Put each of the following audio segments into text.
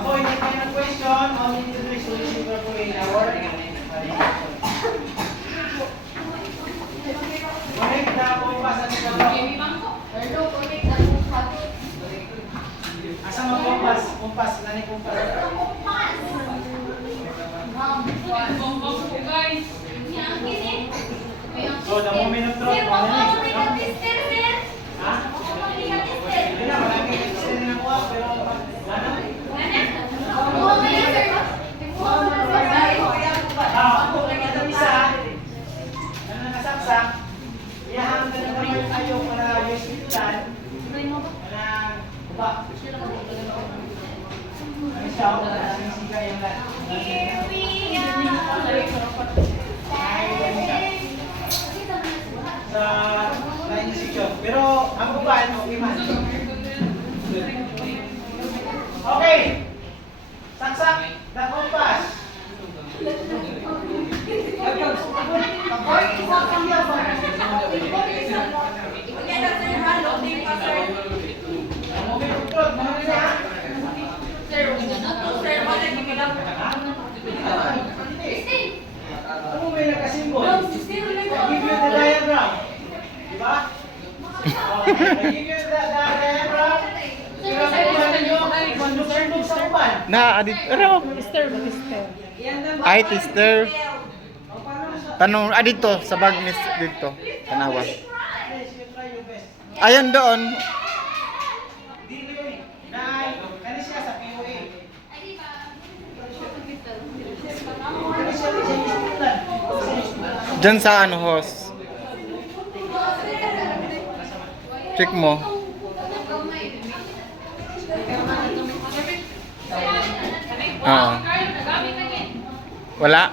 Ako, hindi kayo ng question. All you need to do is to listen carefully in our correct na kumpas ang asa mo kumpas? Kumpas, nani kumpas? So, the moment of truth, ano na ha? Hindi na, malaki kasi na nakuha, pero gana? Ako, nakita isa, ano nakasaksak, iyahan ka na naman tayo para yung sikutan, parang baba. Ano siya, sinisiga yung lahat. Sa line section. Pero ang baba, okay man. Okay. Saksak, the compass. Ano may nagkasimbol? Give you the diagram. Diba? Okay, give you the diagram. Sundog sa uban. Na, adit, ano? Ay, tester. Tanong, dito, sa bag miss dito. Tanawa. Ayan doon. Kani siya sa POA. Diyan sa ano, host. Check mo. Oo. Wala?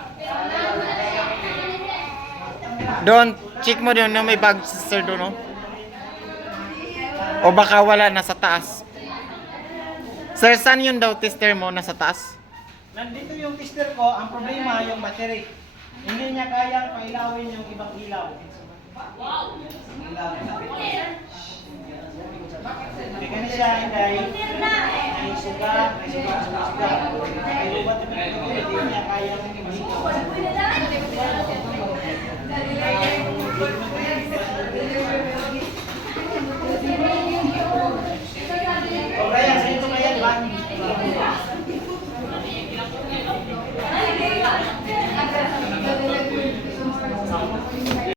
Doon, check mo doon, no? May bag sister doon, no? O baka wala, nasa taas. Sir, saan yun daw tester mo? Nasa taas? Nandito yung tester ko, ang problema yung battery. Hindi niya kayang pailawin yung ibang ilaw. Kaya siya ay suga. Ay lubat na hindi niya kayang